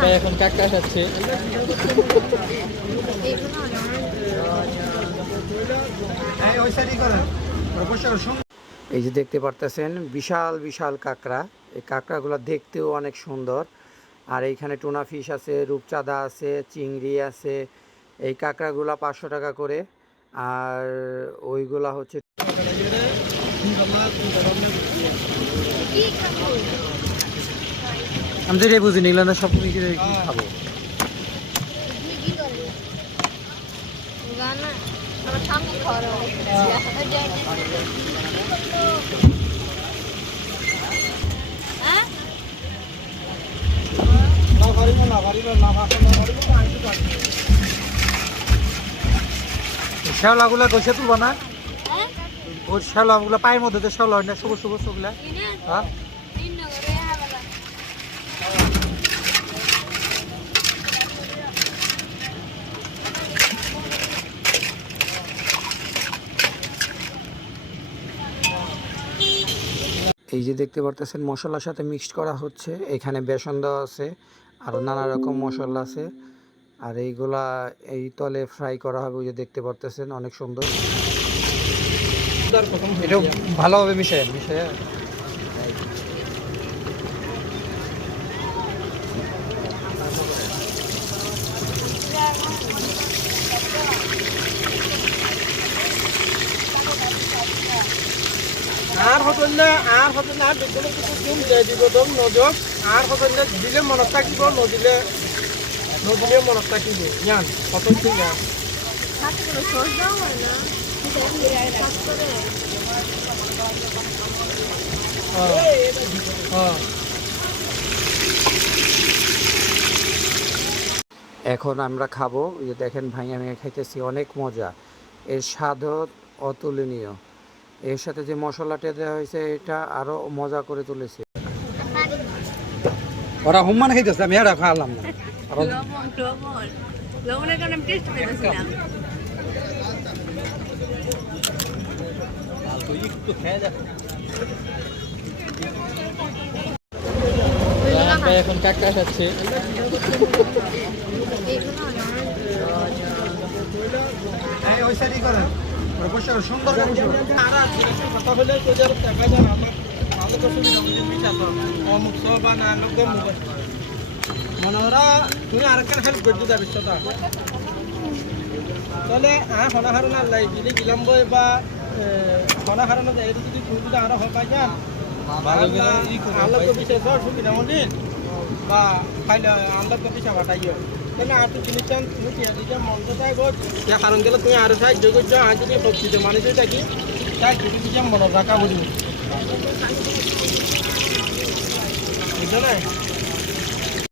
ভাই এখন কাকা খাচ্ছে। এই যে দেখতে পারতেছেন বিশাল বিশাল কাঁকড়া। এই কাঁকড়াগুলো দেখতেও অনেক সুন্দর। আর এইখানে টুনা ফিশ আছে রূপচাঁদা আছে চিংড়ি আছে। এই কাঁকড়াগুলা পাঁচশো টাকা করে। আর ওইগুলা হচ্ছে আমি তো এটাই বুঝিনি এগুলো সব কিছু খাব? শ্যাওলাগুলো কষে তুলবো না? হ্যাঁ? ওর শ্যাওলাগুলো পায়ের মধ্যে তো শ্যাওলা হয় না সবুজ সবুজ সবগুলা হ্যাঁ? এই যে দেখতে পারতেছেন, মশলার সাথে মিক্সড করা হচ্ছে। এখানে বেসন দেওয়া আছে আরও নানা রকম মশলা আছে। আর এইগুলা এই তলে ফ্রাই করা হবে ওই যে দেখতে পারতেছেন, অনেক সুন্দর। এটা ভালোভাবে মিশায় মিশায় আর হতলে আর হতলে আর দেখলে কিছু দিন দিব দম নজর, আর হতলে দিলে মনত থাকিব, নদিলে নদিলে মনত থাকিব। জ্ঞান কত ঠিক না এখন আমরা খাব। যে দেখেন ভাঙিয়া ভেঙে খাইতেছি অনেক মজা। এর স্বাদও অতুলনীয়। এর সাথে যে মশলাটা দেওয়া হয়েছে এটা আরও মজা করে তুলেছে। ওরা হুম্মান খাইতেছে আমি এটা খাওয়ালাম না। লবণ লবণ। লবণের কারণে আমি টেস্ট সুন্দর কথা হলে তো যার আমার ভালো তো সুবিধা অমুক সব বা না তুমি আরেকখান হেল্প করতে যাবিস তো তা তাহলে হ্যাঁ হনা হারণ আল্লাহ গিলে বিলম্ব বা হনা হারণ যদি সুবিধা আরও হয় পাই যান আল্লাহ তো বিশেষ সুবিধা মন্দির বা আল্লাহ তো পিঠা পাঠাইও আর কারণ গেলে তুমি আরও সাহায্য করছ আজ যদি ভক্তিতে মানুষ থাকি তাই যদি দিকে মনে রাখা বুঝব বুঝছ না